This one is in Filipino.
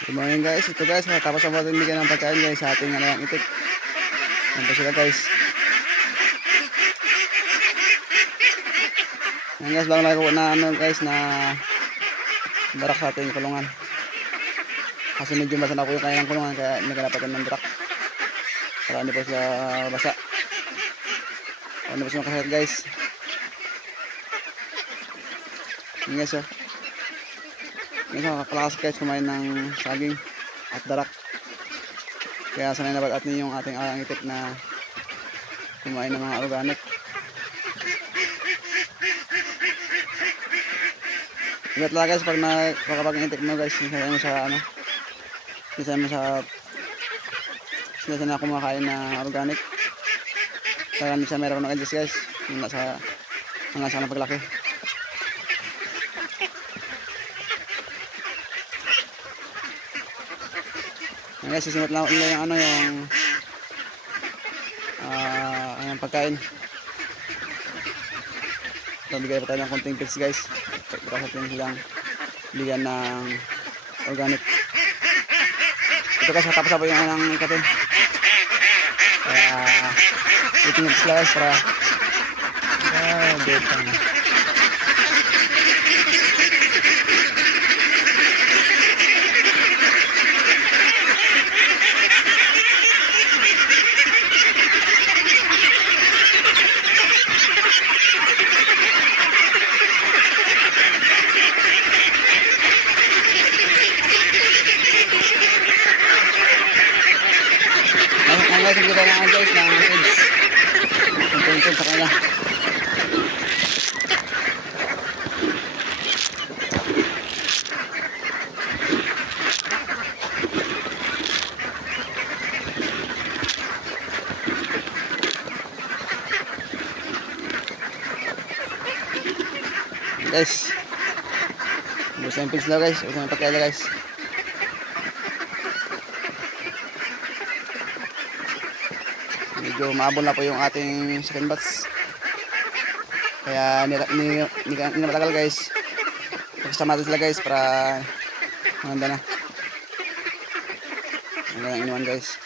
Good morning guys. Ito guys, tapos ang ating bigyan ng pagkain guys sa ating alayang itik. Yan po sila guys. Yan guys, bago nagawa na ano guys na barak sa ating kulungan. Kasi medyo basa na po yung kanilang kulungan kaya nagkanapagan ng barak. Para hindi po sila basa. Para hindi po sila makasakit guys. Yan guys oh. Yan nakakalakas guys kumain ng saging at darak. Kaya sanay na bagat niyo yung ating alayang itik na kumain ng mga organic. Ingat lang guys pag nakakapag-itik mo guys, sinasay mo sa ano, sinasay na kumakain na organic. Kaya hindi siya meron ng adjust guys, yung nasa ng paglaki. Yan guys, sisimot lang nila yung ano yung pagkain. So, bigay pa tayo ng konting tips guys. Para sa silang bigyan ng organic. Ito guys, tapos na po yung unang ikatin. Kaya itingin sila guys para betang. Ang guys, hindi tayo nga guys ng message. Tungkol sa kanila. Guys, ubos na yung pigs na guys, ubos na yung pagkaila guys. Medyo maabol na po yung ating second batch. Kaya hindi matagal guys. Pagsama natin sila guys para maganda na. Ang inuman guys.